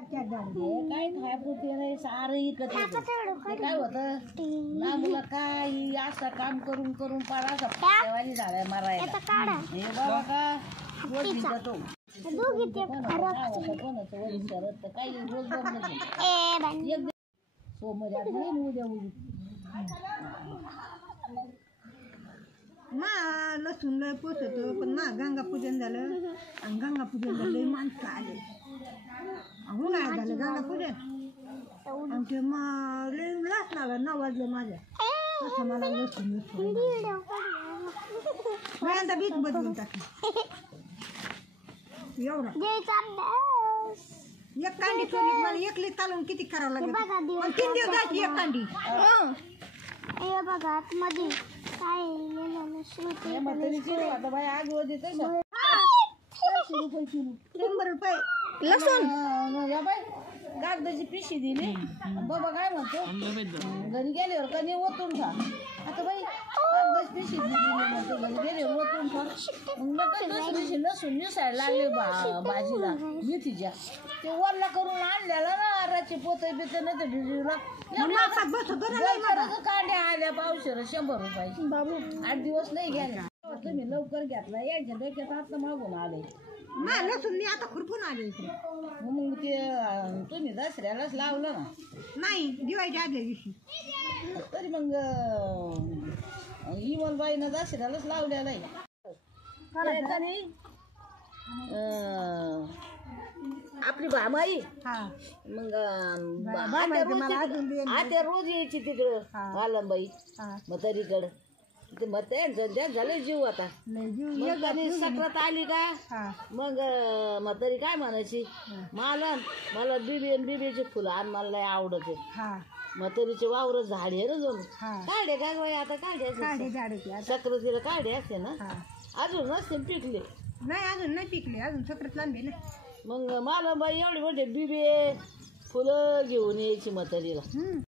काय खायपुरती नाही सारं इकत काय होतं ना मुलं काय असं काम करून करून पाडा देवाली झालाय मारायला हे बाबा का रोज विकतो कोणाचं वरी शरत तर काही रोज बंद सोमवारी उद्या मा लसूण लय पोचत पण मा गंगा पूजन झालं आणि गंगा पूजन झालं माणसं आले उन्हाळ्यात झालं गंगा पूजन आणि ते मग लय लाच लागला 9 वाजले माझ्या तसं मला लसूण पहिल्यांदा बीज बदलून टाकली एवढा एक कांडी चोरली मला एकली चालून किती करावं लागेल पण 3 दिवस जायची एक कांडी बघा मध्ये काय आता बाई आग होती तसं 100 रुपये लसूण कागदाची पिशी दिली बाबा काय म्हणतो घरी गेल्यावर कधी ओतून खा आता बाई कागदाची पिशी दिली म्हणतो घरी गेल्यावर ओतून खा मग दुसऱ्या दिवशी लसूण निसायला लागले भाजीला मेथीच्या ते वरला करून आणलेला ना आराचे पोते बिते नाही तर भिजूला कांड्या आल्या पावशेर 100 रुपयाची बाबू 8 दिवस नाही गेल्या तुम्ही लवकर घेतला यायच्या डोक्यात आता मागून आले लसूण मी आता खुरपून आले इकडे मग ते तुम्ही दसऱ्यालाच लावलं ना नाही दिवाळीच्या आदल्या दिवशी तरी मग इमलबाईनं दसऱ्यालाच लावलेलं आहे आपली भामाई मग आता रोज यायची तिकडं आलमबाई म्हातारीकडं ते मग त्यांचं झाले जीव आता सक्रात आली का मग म्हातारी काय म्हणायची मला बिबीची फुलं आणि मला लय आवडत म्हातारीचे वावर झाडे रे जाऊन काढे काय बाई आता काढे सक्रातीला काढे असते ना अजून नसते पिकले नाही अजून नाही पिकले अजून सक्रात लांबी ना मग मला बाई एवढे मोठे बिबे फुलं घेऊन यायची म्हातारीला